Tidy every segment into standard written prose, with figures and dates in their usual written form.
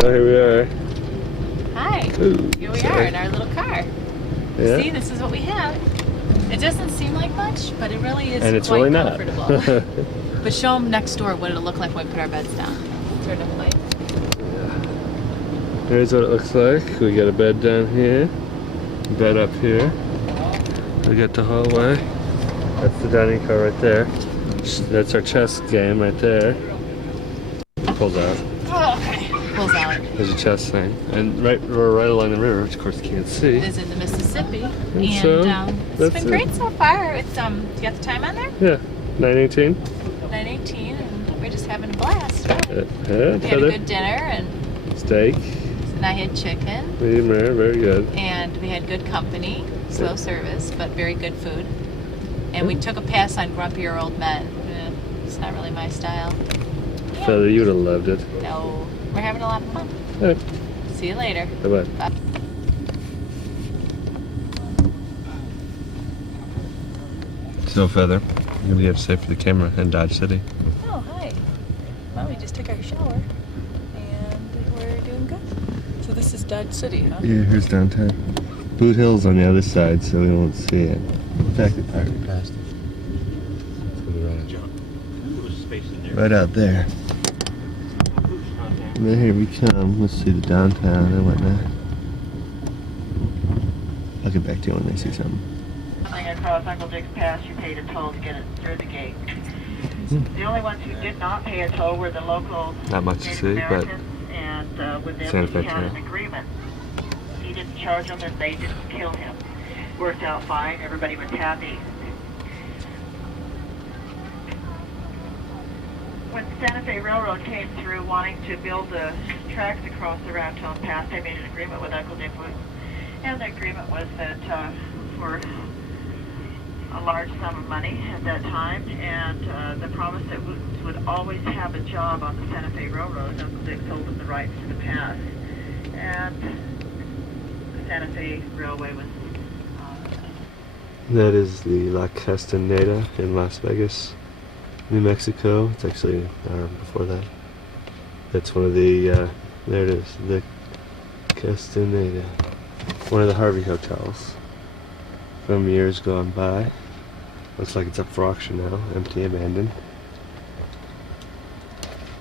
So here we are. Hi. Ooh, Here we are in our little car. Yeah. See, this is what we have. It doesn't seem like much, but it really is And it's quite really not. comfortable. But show them next door what it'll look like when we put our beds down. Turn up light. Here's what it looks like. We got a bed down here, bed up here. We got the hallway. That's the dining car right there. That's our chess game right there. It pulls out. Oh, okay. Pulls out. There's a chess thing. And we're right along the river, which of course you can't see. It is in the Mississippi. And so, It's been great so far. It's you got the time on there? Yeah, 9:18. 9:18, and we're just having a blast. Yeah, We had a good dinner, and steak. and I had chicken. Medium rare, very good. And we had good company, slow service, but very good food. And we took a pass on grumpier old men. It's not really my style. Yeah. Feather, you would have loved it. No, we're having a lot of fun. All right. See you later. Bye-bye. Bye. So, Feather, what do you have to say for the camera in Dodge City? Oh, hi. Well, we just took our shower, and we're doing good. So this is Dodge City, huh? Yeah, here's downtown. Boot Hill's on the other side, so we won't see it. In fact, we parked past it. Right out there. And then here we come. Let's see the downtown and whatnot. I'll get back to you when I see something. Coming across Uncle Dick's Pass, you paid a toll to get it through the gate. The only ones who did not pay a toll were the local Not much to Native see, but Americans, and with them Santa he Fe had an Trail. agreement. He didn't charge them, and they didn't kill him. Worked out fine. Everybody was happy. When Santa Fe Railroad came through wanting to build the tracks across the Raton Pass, they made an agreement with Uncle Dick Woods. And the agreement was that for a large sum of money at that time, and the promise that Woods would always have a job on the Santa Fe Railroad. Uncle Dick sold them the rights to the pass. And the Santa Fe Railway was... that is the La Castaneda in Las Vegas, New Mexico. It's actually before that. That's one of the, there it is, the Castaneda. One of the Harvey hotels from years gone by. Looks like it's up for auction now, empty, abandoned.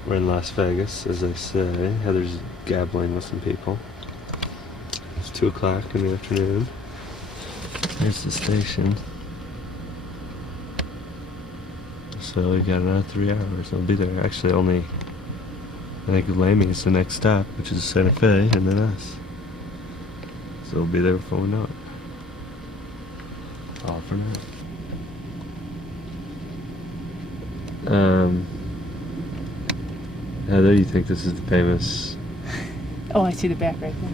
We're in Las Vegas, as I say. Heather's gabbling with some people. It's 2 o'clock in the afternoon. There's the station. So we got another 3 hours. I'll be there. Actually, only I think Lamy's the next stop, which is Santa Fe, and then us. So we'll be there before we know it. All for now. Heather, you think this is the famous? Oh, I see the back right there.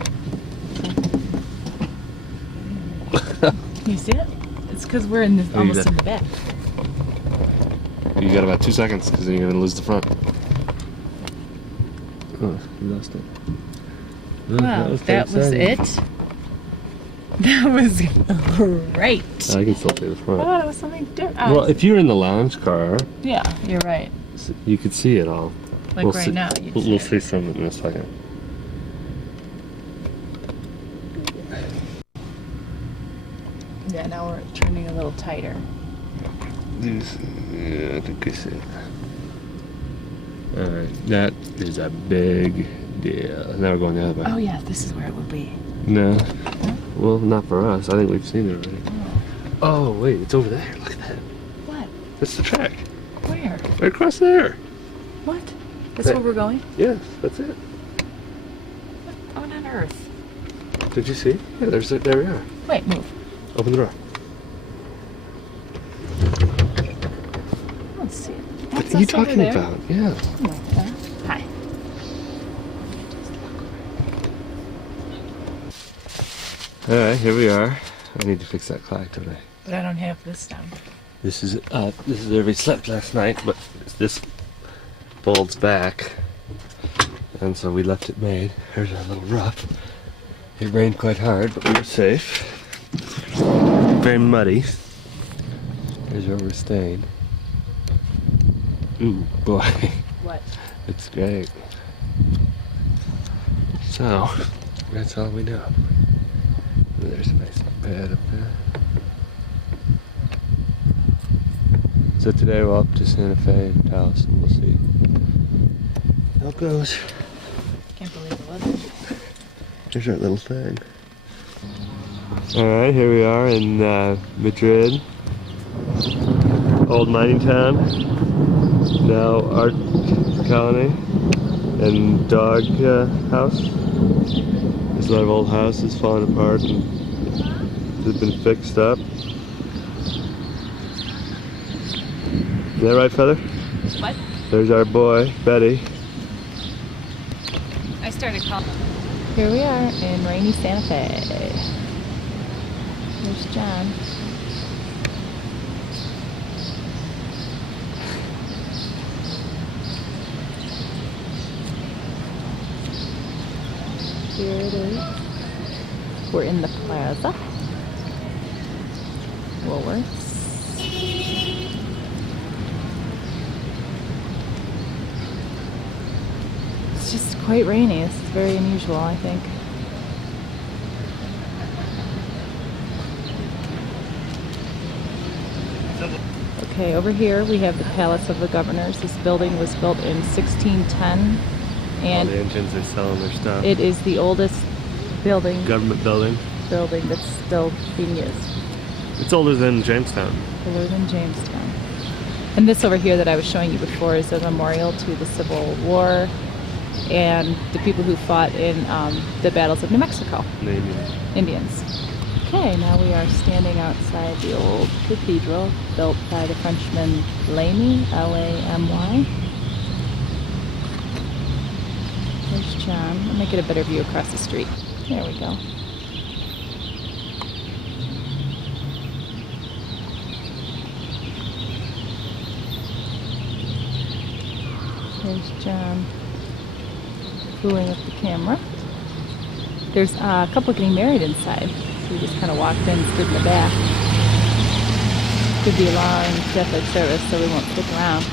Can you see it? It's because we're in this, almost in the back. You got about 2 seconds, because then you're gonna lose the front. Oh, you lost it. Oh, Wow, that was exciting. it. That was great. I can still see the I front. thought it was something different. Well, if you're in the lounge car, Yeah, you're right. you could see it all. Like We'll right see, now. You'd We'll see see some in a second. Yeah, now we're turning a little tighter. Yeah, I think I see it. Alright, that is a big deal. Now we're going the other way. Oh yeah, this is where it would be. No. Well, not for us. I think we've seen it already. Oh, wait, it's over there. Look at that. What? That's the track. Where? Right across there. What? That's That- where we're going? Yes, that's it. What on earth? Did you see? Yeah, there we are. Wait, move. Open the door. I don't see it. What That's are you us over talking there. about? Yeah. Oh my God. Hi. Alright, here we are. I need to fix that clock, don't I? But I don't have this down. This is where we slept last night, but this folds back. And so we left it made. Here's our little rough. It rained quite hard, but we were safe. Very muddy. Here's where we're staying. Ooh, boy. What? It's great. So, that's all we know. There's a nice bed up there. So today we're up to Santa Fe and Taos, and we'll see how it goes. Can't believe the weather. Here's our little thing. Alright, here we are in Madrid. Old mining town. Now art colony and dog house. There's a lot of old houses falling apart and they've been fixed up. Is that right, Feather? What? There's our boy, Betty. I started calling. Here we are in rainy Santa Fe. There's John. Here it is. We're in the plaza. Woolworths. It's just quite rainy. It's very unusual, I think. Okay, over here we have the Palace of the Governors. This building was built in 1610, All and the engines are selling their stuff. it is the oldest building Government building. that's still being used. It's older than Jamestown. Older than Jamestown. And this over here that I was showing you before is a memorial to the Civil War and the people who fought in the battles of New Mexico, Indians. Okay, now we are standing outside the old cathedral built by the Frenchman Lamy, L-A-M-Y. There's John. I'll make it a better view across the street. There we go. There's John fooling with the camera. There's a couple getting married inside. So we just kind of walked in, stood in the back. Could be a long Catholic service, so we won't stick around.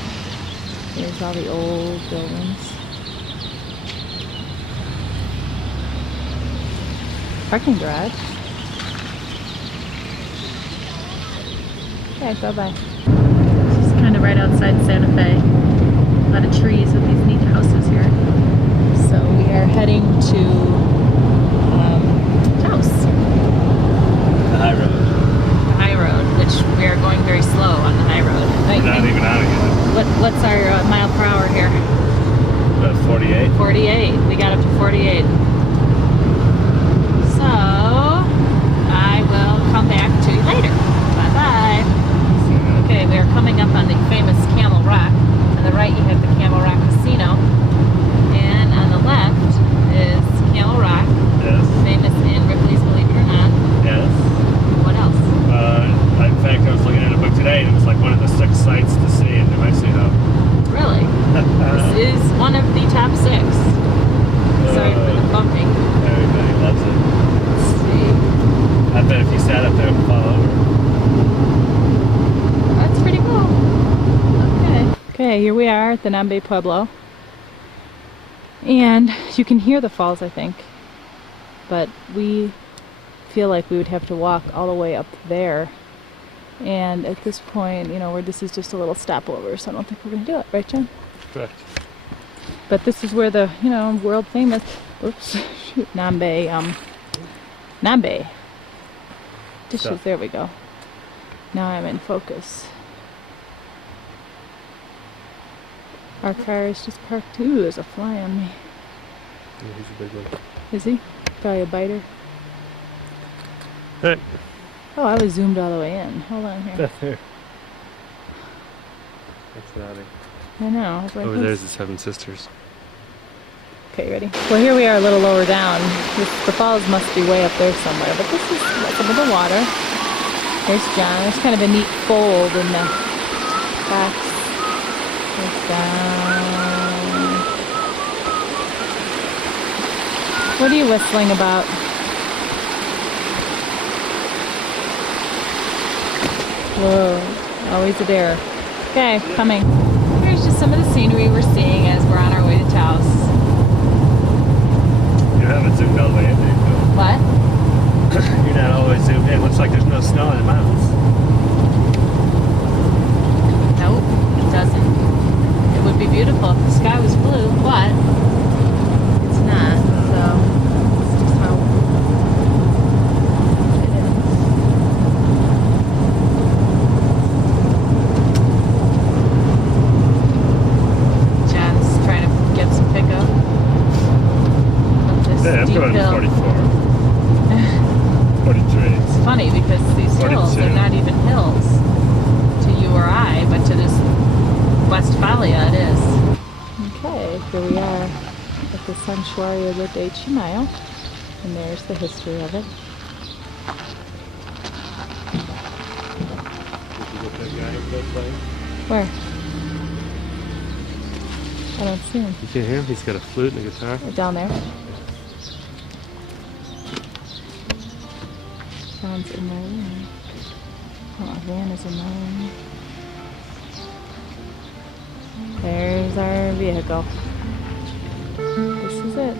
There's all the old buildings. Parking garage. Okay, bye-bye. This is kind of right outside Santa Fe. A lot of trees with these neat houses here. So we are heading to Taos. The high road. The high road, which we are going very slow on the high road. We're not even out again. What's our mile per hour here? About 48. 48. We got up to 48. So I will come back to you later. Bye-bye. Okay, we are coming up on the famous Camel Rock. On the right you have the Camel Rock Casino. And on the left is Camel Rock. Yes. Famous in Ripley's Believe It or Not. Yes. What else? In fact, I was looking at a book today, and it was like one of the 6 sites to see in New Mexico. Really? This is one of the top 6. Sorry for the bumping. Everybody loves it. Let's see. I bet if you sat up there, it would fall over. That's pretty cool. Okay. Okay, here we are at the Nambe Pueblo. And you can hear the falls, I think. But we feel like we would have to walk all the way up there. And at this point, you know, this is just a little stopover, so I don't think we're going to do it. Right, John? Correct. But this is where the, you know, world famous, oops, shoot, Nambe dishes, Stuff. there we go. Now I'm in focus. Our car is just parked. Ooh, there's a fly on me. Yeah, he's a big one. Is he? Probably a biter. Hey. Oh, I was zoomed all the way in. Hold on here. That's there. That's naughty. I know. I was like, Over "Who's-" there's the Seven Sisters. Okay, ready? Well, here we are a little lower down. The falls must be way up there somewhere, but this is some of the water. There's John. There's kind of a neat fold in the box. There's John. What are you whistling about? Whoa, always a dare. Okay, coming. Here's just some of the scenery we're seeing as we're on our way to Taos. You know haven't zoomed all the way in there. What? You're not all the way zoomed in. Looks like there's no snow in the mountains. Nope, it doesn't. It would be beautiful if the sky was blue, but it's not. So it's just how it is. John's trying to get some pickup of this Yeah, I'm steep going hill. 44. 43. It's funny because these hills 42. are not even hills to you or I, but to this Westphalia it is. Okay, here we are at the Santuario de Chimayo, and there's the history of it. Where? I don't see him. You can't hear him? He's got a flute and a guitar. Down there. John's in my room. Oh, Van is in my room. There's our vehicle. This is it.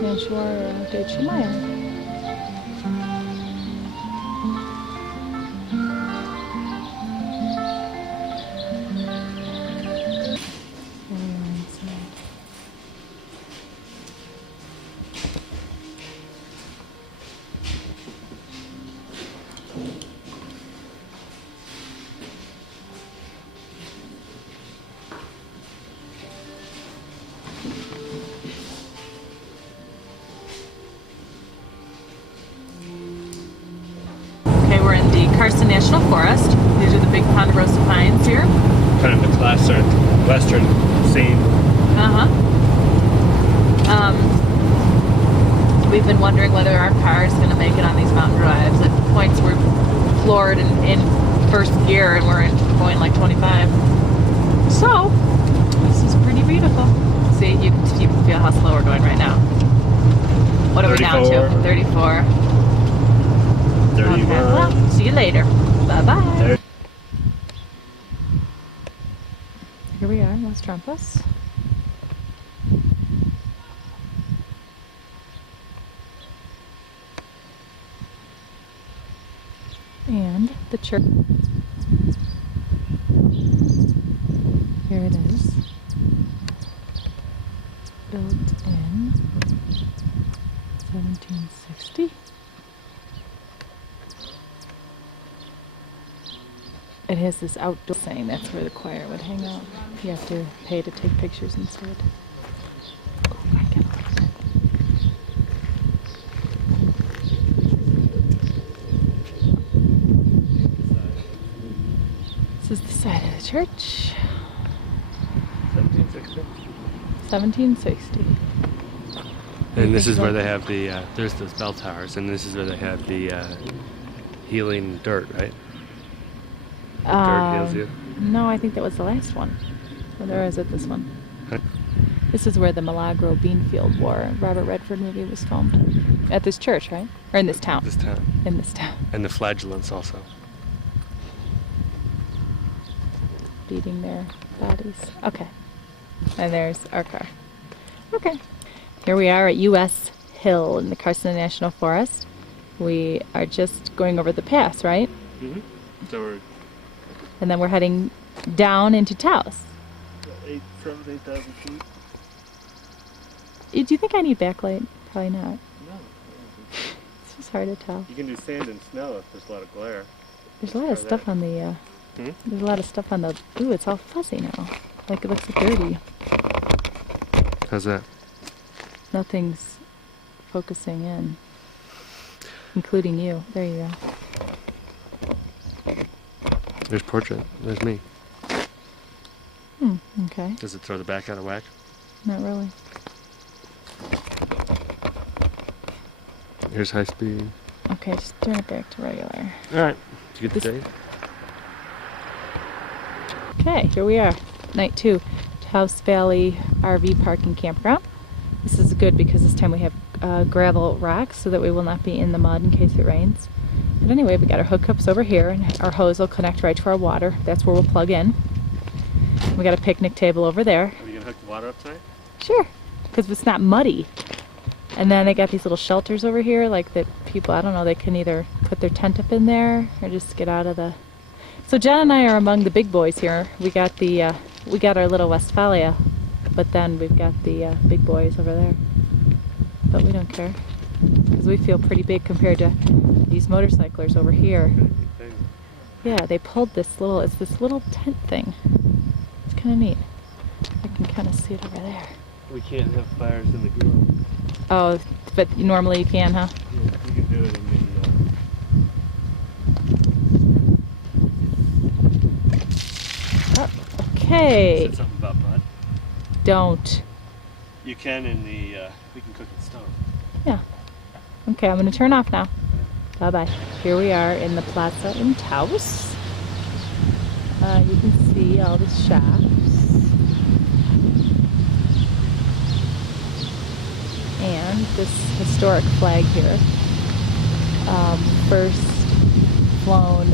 Santuario de Chimayo. We're in the Carson National Forest. These are the big ponderosa pines here. Kind of the classic western scene. We've been wondering whether our car is going to make it on these mountain drives. At points we're floored in first gear and we're going like 25. So, this is pretty beautiful. See, you can feel how slow we're going right now. What are we down to? 34. 31. Okay, well, see you later. Bye-bye. Here we are, Los Trampas. And the church. Here it is. Built in 1760. It has this outdoor saying that's where the choir would hang out. You have to pay to take pictures instead. Oh, I can look at it. This is the side of the church. 1760. 1760. And this is where they have the, there's those bell towers, and this is where they have the healing dirt, right? Dirt heals you. No, I think that was the last one. Or is it this one? Huh? This is where the Milagro Beanfield War, Robert Redford movie, was filmed. At this church, right? Or in this town? This town. In this town. And the flagellants also. Beating their bodies. Okay. And there's our car. Okay. Here we are at U.S. Hill in the Carson National Forest. We are just going over the pass, right? Mm-hmm. So we're And then we're heading down into Taos. 8,000 feet. Do you think I need backlight? Probably not. No. It's just hard to tell. You can do sand and snow if there's a lot of glare. There's a lot of stuff on the, there's a lot of stuff on the, ooh, it's all fuzzy now. Like it looks dirty. How's that? Nothing's focusing in. Including you. There you go. There's portrait. There's me. Okay. Does it throw the back out of whack? Not really. Here's high speed. Okay, just turn it back to regular. Alright. Did you get the This- date? Okay, here we are. Night 2. Taos Valley RV Park and Campground. This is good because this time we have gravel rocks so that we will not be in the mud in case it rains. But anyway, we got our hookups over here and our hose will connect right to our water. That's where we'll plug in. We got a picnic table over there. Are you going to hook the water up tonight? Sure, because it's not muddy. And then they got these little shelters over here, like that people, I don't know, they can either put their tent up in there or just get out of the... So Jen and I are among the big boys here. We got our little Westphalia, but then we've got the big boys over there. But we don't care, because we feel pretty big compared to these motorcyclers over here. Yeah, they pulled this little, it's this little tent thing. It's kind of neat. I can kind of see it over there. We can't have fires in the grill. Oh, but normally you can, huh? Yeah, you can do it in the... Oh, okay. Said something about mud. Don't. You can in the... we can cook in stone. Yeah. Okay, I'm going to turn off now. Bye-bye. Here we are in the plaza in Taos. You can see all the shops. And this historic flag here. First flown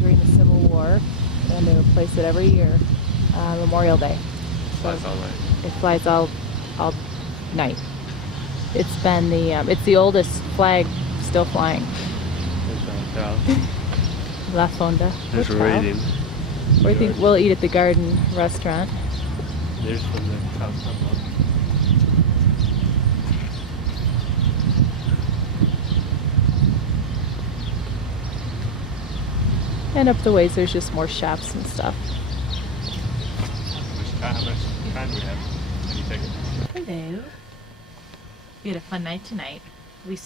during the Civil War, and they replace it every year, Memorial Day. So Flies all night. it flies all night. It's been it's the oldest flag still flying. La Fonda. There's a Hotel. rating. Or I think we'll eat at the Garden restaurant. There's from the house up. And up the ways there's just more shops and stuff. How much time do we have? Any tickets? Hello. We had a fun night tonight. We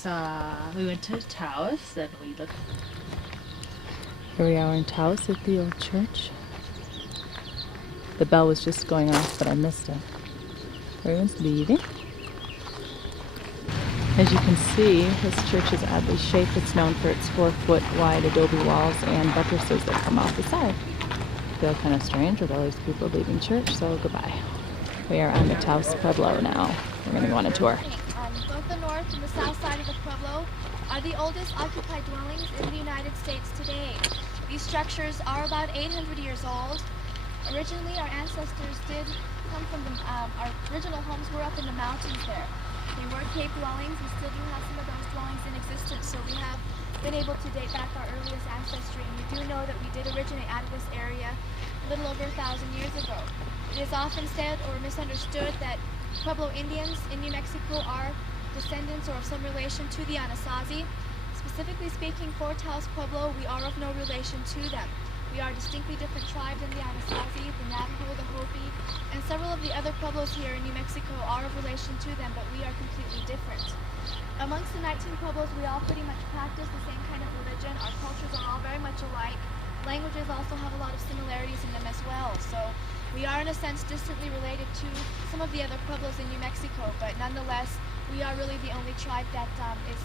went to Taos and we looked. Here we are in Taos at the old church. The bell was just going off, but I missed it. Everyone's leaving. As you can see, this church is oddly shaped. It's known for its 4-foot wide adobe walls and buttresses that come off the side. I feel kind of strange with all these people leaving church, so goodbye. We are on the Taos Pueblo now. We're going to go on a tour. Both the north and the south side of the Pueblo are the oldest occupied dwellings in the United States today. These structures are about 800 years old. Originally, our ancestors did come from our original homes were up in the mountains there. They were cave dwellings. We still do have some of those dwellings in existence, so we have been able to date back our earliest ancestry, and we do know that we did originate out of this area a little over 1,000 years ago. It is often said or misunderstood that Pueblo Indians in New Mexico are descendants or of some relation to the Anasazi. Specifically speaking, for Taos Pueblo, we are of no relation to them. We are distinctly different tribes than the Anasazi, the Navajo, the Hopi, and several of the other Pueblos here in New Mexico are of relation to them, but we are completely different. Amongst the 19 Pueblos, we all pretty much practice the same kind of religion. Our cultures are all very much alike. Languages also have a lot of similarities in them as well. So we are in a sense distantly related to some of the other Pueblos in New Mexico, but nonetheless, we are really the only tribe that is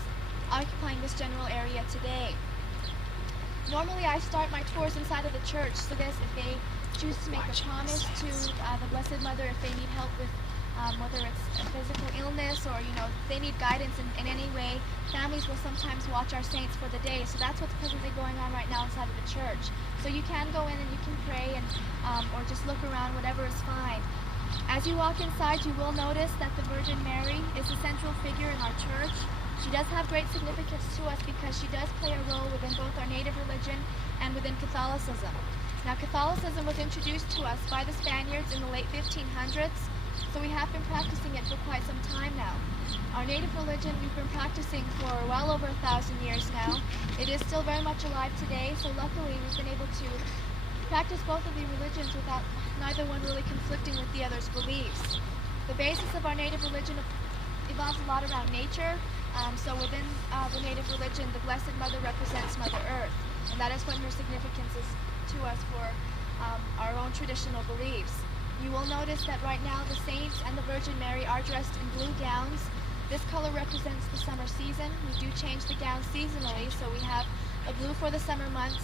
occupying this general area today. Normally I start my tours inside of the church, so that if they choose to make a promise to the Blessed Mother, if they need help with whether it's a physical illness or if they need guidance in any way, families will sometimes watch our saints for the day. So that's what's presently going on right now inside of the church. So you can go in and you can pray and or just look around, whatever is fine. As you walk inside, you will notice that the Virgin Mary is the central figure in our church. She does have great significance to us because she does play a role within both our native religion and within Catholicism. Now, Catholicism was introduced to us by the Spaniards in the late 1500s, so we have been practicing it for quite some time now. Our native religion we've been practicing for well over 1,000 years now. It is still very much alive today, so luckily we've been able to practice both of the religions without neither one really conflicting with the other's beliefs. The basis of our native religion evolves a lot around nature. So within the native religion, the Blessed Mother represents Mother Earth, and that is what her significance is to us for our own traditional beliefs. You will notice that right now the saints and the Virgin Mary are dressed in blue gowns. This color represents the summer season. We do change the gowns seasonally, so we have a blue for the summer months.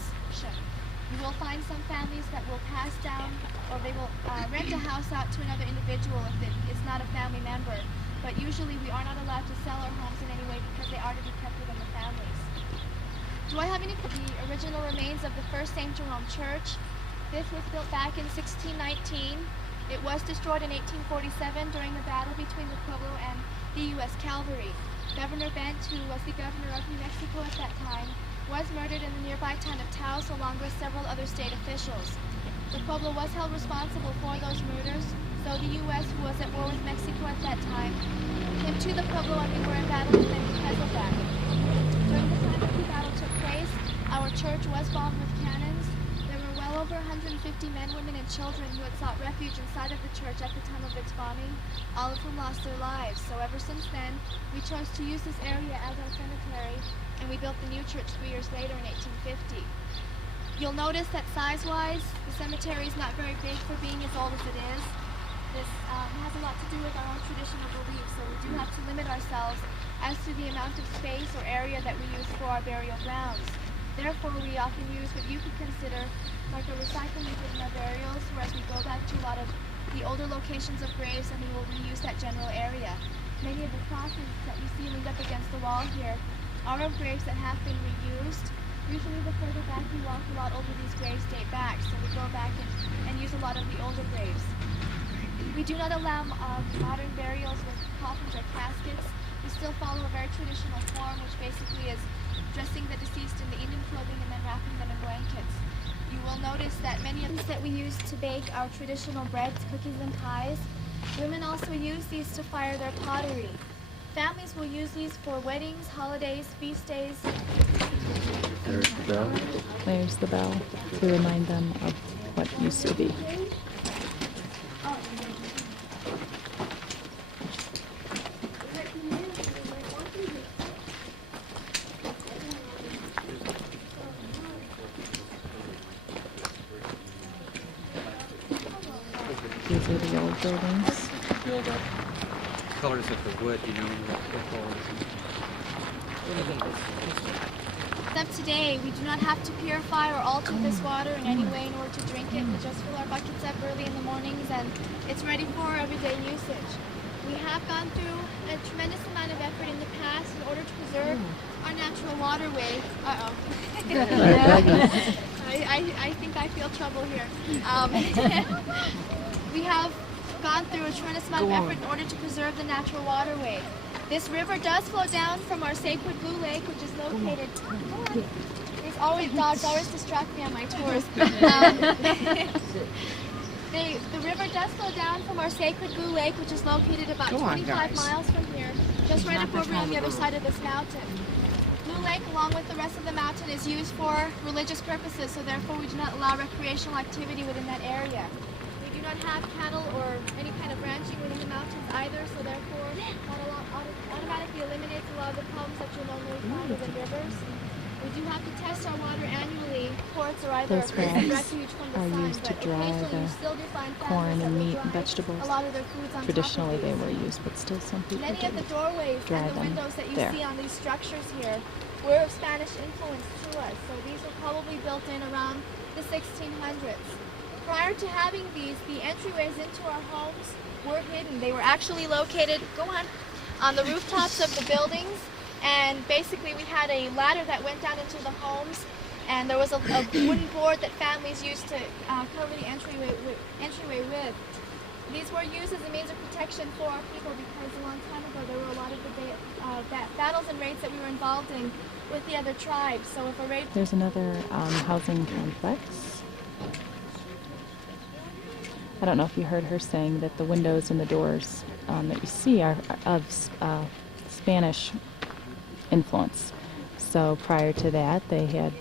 You will find some families that will pass down, or they will rent a house out to another individual if it is not a family member. But usually we are not allowed to sell our homes in any way because they are to be kept within the families. Do I have any? The original remains of the first St. Jerome Church. This was built back in 1619. It was destroyed in 1847 during the battle between the Pueblo and the U.S. cavalry. Governor Bent, who was the governor of New Mexico at that time, was murdered in the nearby town of Taos along with several other state officials. The Pueblo was held responsible for those murders, so the U.S., who was at war with Mexico at that time, came to the Pueblo and we were in battle with them because of that. During the time that the battle took place, our church was bombed with cannons. There were well over 150 men, women, and children who had sought refuge inside of the church at the time of its bombing, all of whom lost their lives. So ever since then, we chose to use this area as our cemetery, and we built the new church 3 years later in 1850. You'll notice that size-wise, the cemetery is not very big for being as old as it is. This has a lot to do with our own traditional beliefs, so we do have to limit ourselves as to the amount of space or area that we use for our burial grounds. Therefore, we often use what you could consider like a recycling method in our burials, whereas we go back to a lot of the older locations of graves and we will reuse that general area. Many of the crosses that you see leaned up against the wall here are of graves that have been reused. Usually the further back you walk, a lot older these graves date back, so we go back and use a lot of the older graves. We do not allow modern burials with coffins or caskets. We still follow a very traditional form, which basically is dressing the deceased in the Indian clothing and then wrapping them in blankets. You will notice that many of these that we use to bake our traditional breads, cookies, and pies. Women also use these to fire their pottery. Families will use these for weddings, holidays, feast days. There's the bell. There's the bell to remind them of what used to be. These are the old buildings. Colors of the wood, you know, Except today, we do not have to purify or alter this water in any way in order to drink it. We just fill our buckets up early in the mornings and it's ready for everyday usage. We have gone through a tremendous amount of effort in the past in order to preserve our natural waterways. I think I feel trouble here. We have gone through a tremendous amount of effort in order to preserve the natural waterway. This river does flow down from our sacred Blue Lake, which is located. There's always dogs always distract me on my tours. The river does flow down from our sacred Blue Lake, which is located about 25 miles from here, just right up over on the other side of this mountain. Blue Lake, along with the rest of the mountain, is used for religious purposes, so therefore we do not allow recreational activity within that area. We do not have cattle or any kind of ranching within the mountains either, so therefore that automatically eliminates a lot of the problems that you'll normally find within rivers. We do have to test our water annually. Quartz are either a refuge from the sun, used to but dry occasionally you the still do find corn families that and will meat and dry vegetables. a lot of their foods on Traditionally top of they these. were used, but still some people Many of the didn't. doorways dry and the them windows that you there. see on these structures here were of Spanish influence to us, so these were probably built in around the 1600s. Prior to having these, the entryways into our homes were hidden. They were actually located, on the rooftops of the buildings, and basically we had a ladder that went down into the homes, and there was a wooden board that families used to cover the entryway with. These were used as a means of protection for our people because a long time ago there were a lot of battles and raids that we were involved in with the other tribes. So if a raid... There's another housing complex. I don't know if you heard her saying that the windows and the doors that you see are of Spanish influence. So prior to that, they had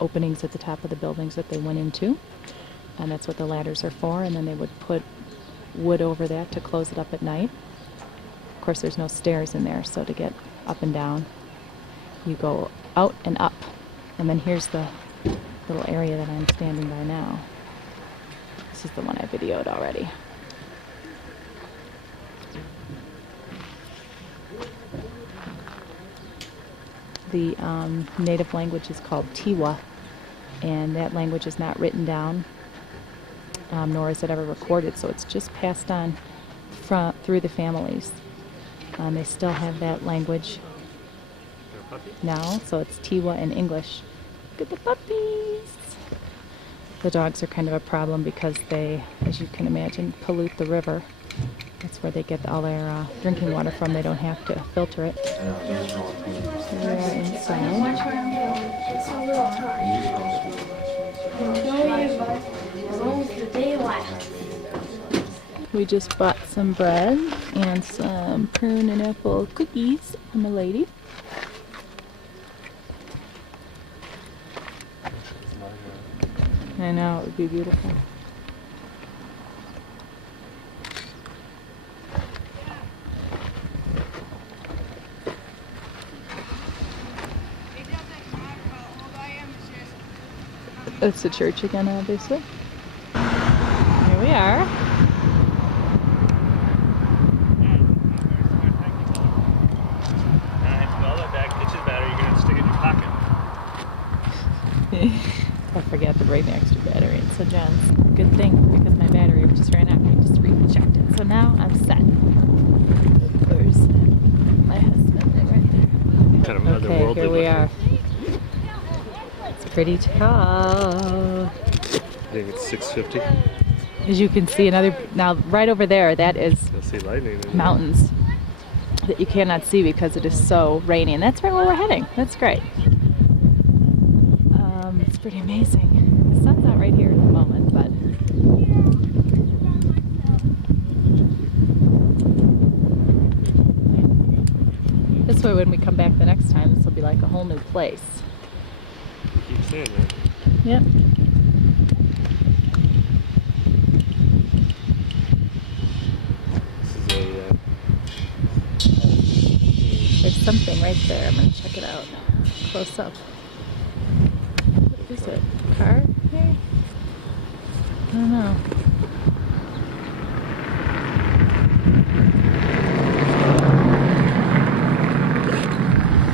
openings at the top of the buildings that they went into, and that's what the ladders are for. And then they would put wood over that to close it up at night. Of course, there's no stairs in there, so to get up and down, you go out and up. And then here's the little area that I'm standing by now. This is the one I videoed already. The native language is called Tiwa, and that language is not written down, nor is it ever recorded, so it's just passed on through the families. They still have that language now, so it's Tiwa in English. Look at the puppies! The dogs are kind of a problem because they, as you can imagine, pollute the river. That's where they get all their drinking water from. They don't have to filter it. So we are inside. We just bought some bread and some prune and apple cookies from a lady. I know, it would be beautiful. It's the church again, obviously. Here we are. I forgot to bring the extra battery in. So John's, good thing, because my battery just ran out. I just rechecked it. So now I'm set. There's my husband right there. Kind of Okay, here we are. It's pretty tall. I think it's 650. As you can see, now right over there, that is You'll see lightning. mountains that you cannot see because it is so rainy. And that's right where we're heading. That's great. It's pretty amazing. The sun's out right here at the moment, but this way when we come back the next time, this will be like a whole new place. You keep saying that. Yep. This is There's something right there. I'm gonna check it out close up. What is it? Car? Maybe? I don't know.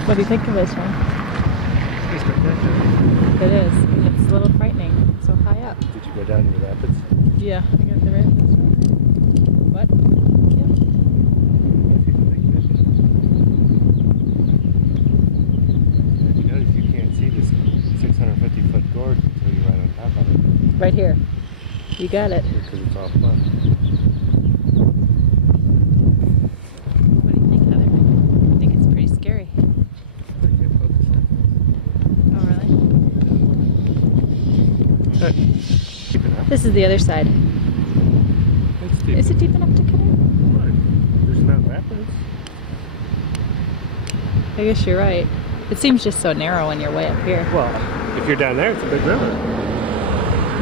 What do you think of this one? pretty spectacular. It is. And it's a little frightening. It's so high up. Did you go down to the rapids? Yeah, I got the rapids. What? Yep. You notice you can't see this 650-foot gorge until you're right on top of it. Right here. You got it. Because it's all fun. What do you think, Heather? I think it's pretty scary. I can't focus on Oh, really? it. Keep it up. This is the other side. It's deep. Is it deep enough to come in? What? There's not rapids. I guess you're right. It seems just so narrow when you're way up here. Well, if you're down there, it's a big river.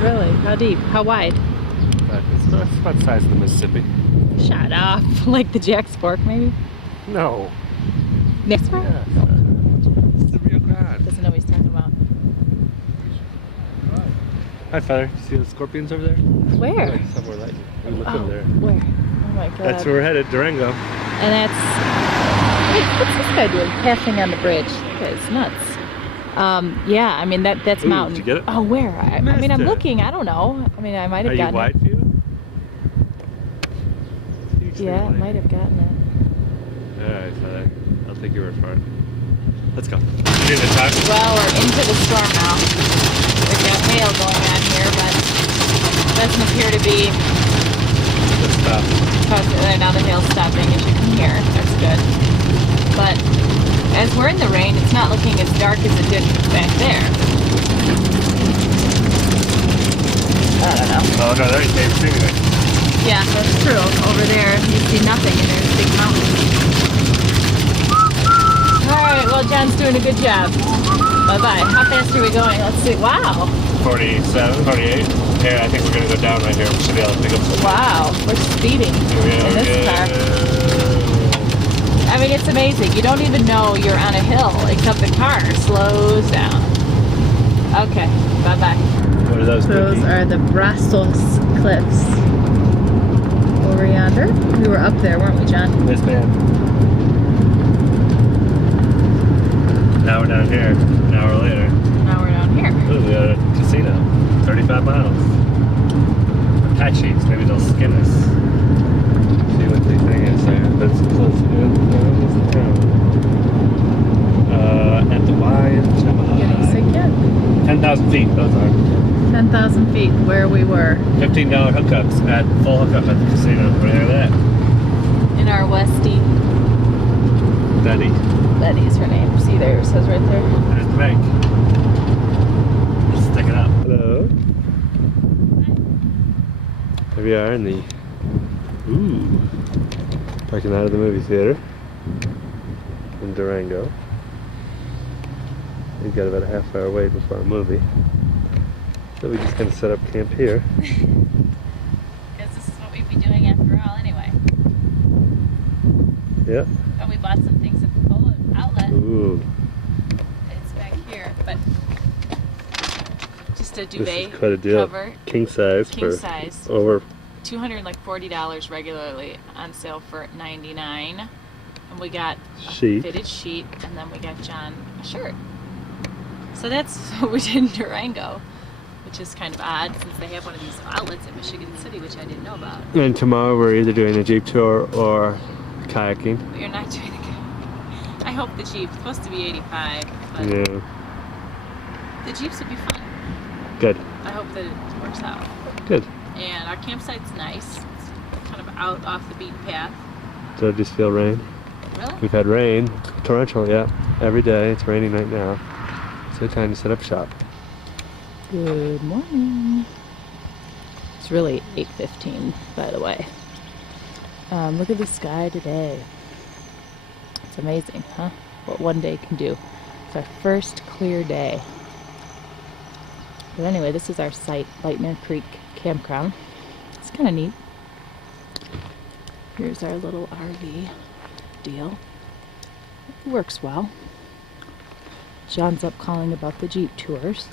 Really? How deep? How wide? It's about the size of the Mississippi. Shut up. Like the Jack's Fork, maybe? No. Next one? Yeah. It's the Rio Grande. Doesn't know what he's talking about. Hi, Feather. See the scorpions over there? Where? Like somewhere like you look Oh, over there. where? Oh my god. That's where we're headed, Durango. And that's... Wait, what's this guy doing? Passing on the bridge. This guy's nuts. Yeah, I mean, that's Ooh, mountain. did you get it? Oh, where? I mean, I'm Missed it. looking. I don't know. I mean, I might have Are you gotten wide it. view? Yeah, I might have gotten it. Alright, Feather. I'll take your word for it. Let's go. You doing the time? Well, we're into the storm now. We've got hail going on here, but doesn't appear to be. Let's stop. Now the hail's stopping, as you can hear. That's good. But as we're in the rain, it's not looking as dark as it did back there. I don't know. Oh no, there's David Singing. Yeah, that's true. Over there, you see nothing, and there's big mountains. All right. Well, John's doing a good job. Bye bye. How fast are we going? Let's see. Wow. 47, 48. Here, I think we're gonna go down right here. We should be able to pick up some. Wow. We're speeding in this car. I mean, it's amazing. You don't even know you're on a hill, except the car slows down. Okay. Bye bye. What are those? Those cookies? are the Brazos Cliffs. Over yonder. We were up there, weren't we, John? Yes, ma'am. Now we're down here. An hour later. Now we're down here. Ooh, we got a casino. 35 miles. Apaches. Maybe they'll skin us. See what they think is there. That's close to the town. At the Y in Chamaha. Getting sick yet? 10,000 feet. Those are. 10,000 feet where we were. $15 hookups at full hookup at the casino. What do you think of that? In our Westie. Betty. Betty's her name. See there, it says right there. There's the bank. Just stick it up. Hello. Here we are in the parking lot of the movie theater in Durango. We've got about a half hour wait before our movie. So we just kind of set up camp here. Because this is what we'd be doing after all anyway. Yeah. Oh, we bought some things at the Polo Outlet. Ooh. It's back here, but just a This duvet is quite a deal. cover. King size King for size. over. $240 regularly, on sale for $99. And we got a Sheet. fitted sheet, and then we got John a shirt. So that's what we did in Durango, which is kind of odd since they have one of these outlets in Michigan City, which I didn't know about. And tomorrow we're either doing a Jeep tour or kayaking. But you're not doing it. I hope the Jeep. It's supposed to be 85, but Yeah. the Jeeps would be fun. Good. I hope that it works out. Good. And our campsite's nice. It's kind of out off the beaten path. So just feel rain. Really? We've had rain, torrential, yeah, every day. It's raining right now. So time to set up shop. Good morning. It's really 8:15, by the way. Look at the sky today. It's amazing, huh? What one day can do. It's our first clear day. But anyway, this is our site, Lightner Creek Campground. It's kind of neat. Here's our little RV deal. It works well. John's up calling about the Jeep tours.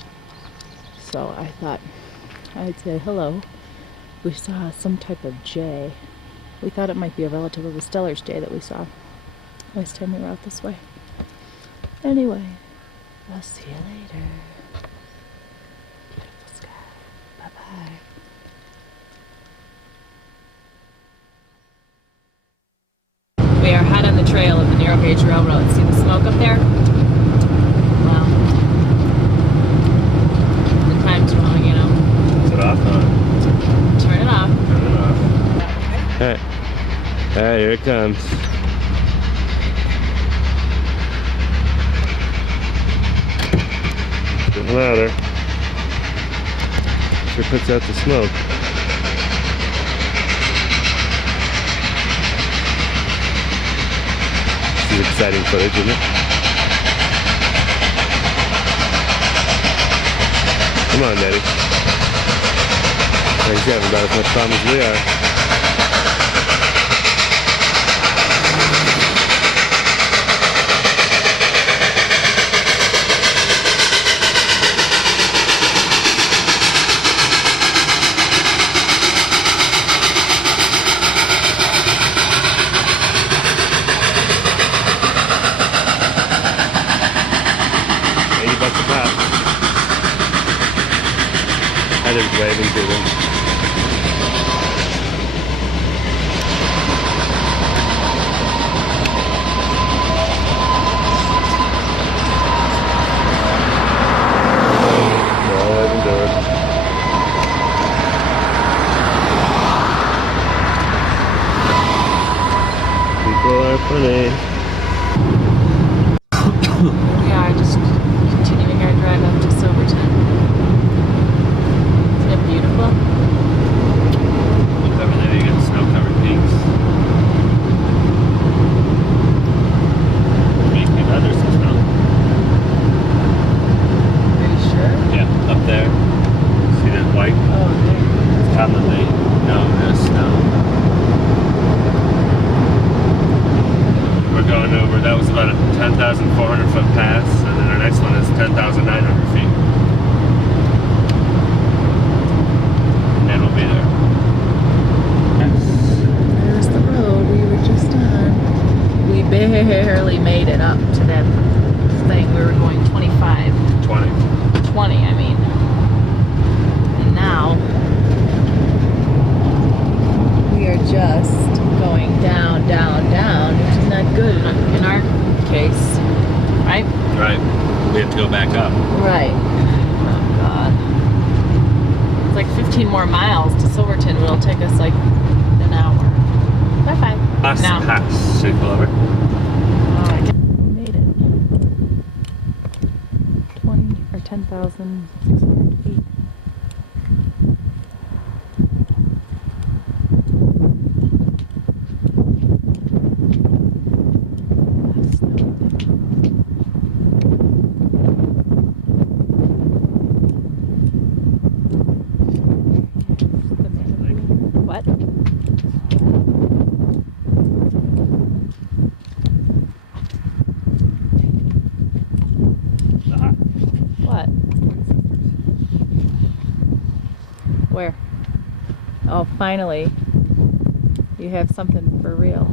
So I thought I'd say hello. We saw some type of jay. We thought it might be a relative of the Stellar's jay that we saw last time we were out this way. Anyway, I'll see you later. Beautiful sky. Bye-bye. We are hot on the trail of the Narrow Gauge Railroad. See the smoke up there? Well, the time's wrong, you know. Is it off? Turn it off. Turn it off. Hey. Hey, here it comes. Getting louder. Sure puts out the smoke. This is exciting footage, isn't it? Come on, Daddy. He's having about as much fun as we are. I just waving to them. All I can do it. People are funny. We are just continuing our drive up to Silverton. Isn't it beautiful? Look over there, you got snow-covered peaks. Maybe there's some snow. Are you sure? Yeah, up there. See that white? Oh, there. It's commonly known as snow. We're going over, that was about a 10,400 foot pass, and then our next one is 10,900 feet. And then we'll be there. There's the road we were just on. We barely made it up to that thing. We were going 25. 20. 20, I mean. And now we are just going down, down, down, which is not good in our case, right? Right. We have to go back up. Right. Oh God. It's like 15 more miles to Silverton, but it'll take us like an hour. Bye-bye. Last Now. pass, 6 kilometer. Made it. 20 or 10,600 feet. What? What? Where? Oh, finally. You have something for real.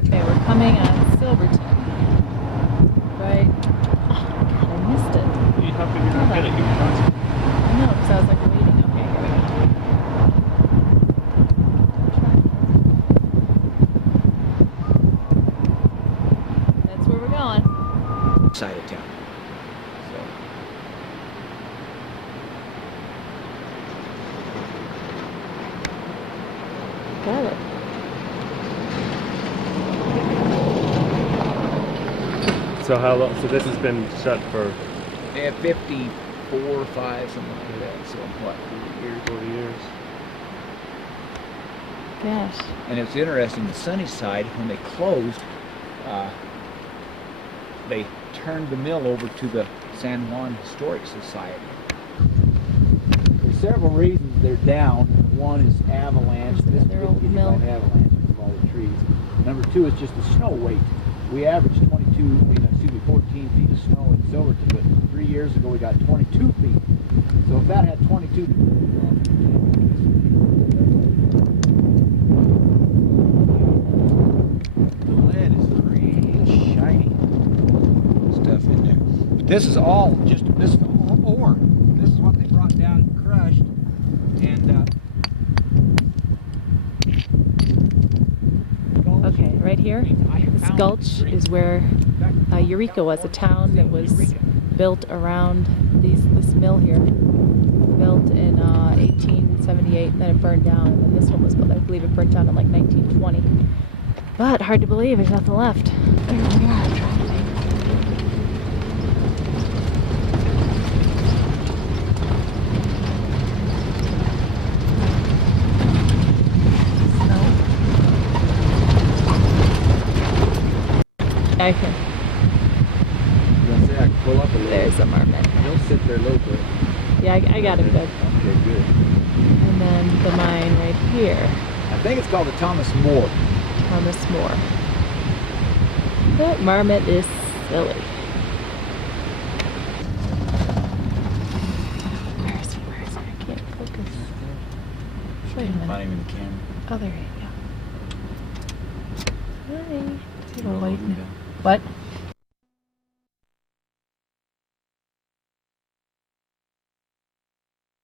Okay, we're coming on Silverton. Right? Oh, God, I missed it. How come you're not good at your concept? I know, because I was like waiting. Okay, here we go. That's where we're going. Side of town. Got it. So how long? So this has been shut for Yeah, 54, 5, something like that. So what, 40 years? 40 years. Gosh. And it's interesting, the Sunnyside, when they closed, they turned the mill over to the San Juan Historic Society. There's several reasons they're down. One is avalanche. This Their old didn't get mill. hit by an avalanche because of all the trees. Number two is just the snow weight. We averaged 14 feet of snow in Silverton, but 3 years ago we got 22 feet. So if that had 22, the lead is real shiny stuff in there. But this is all just this is all ore. This is what they brought down and crushed, and Okay, right here, this gulch is where Eureka was, a town that was built around this mill here. Built in 1878, and then it burned down, and then this one was built, I believe it burned down in like 1920. But hard to believe there's nothing left. There we are, I can. I can pull up a little. There's a marmot. He'll sit there a little bit. Yeah, I got him good. Okay, good. And then the mine right here, I think it's called the Thomas More. Thomas More. That marmot is silly. Where is he? Where is he? I can't focus. Wait a minute. Not even the camera. Oh, there you go. Hi. Little white. What?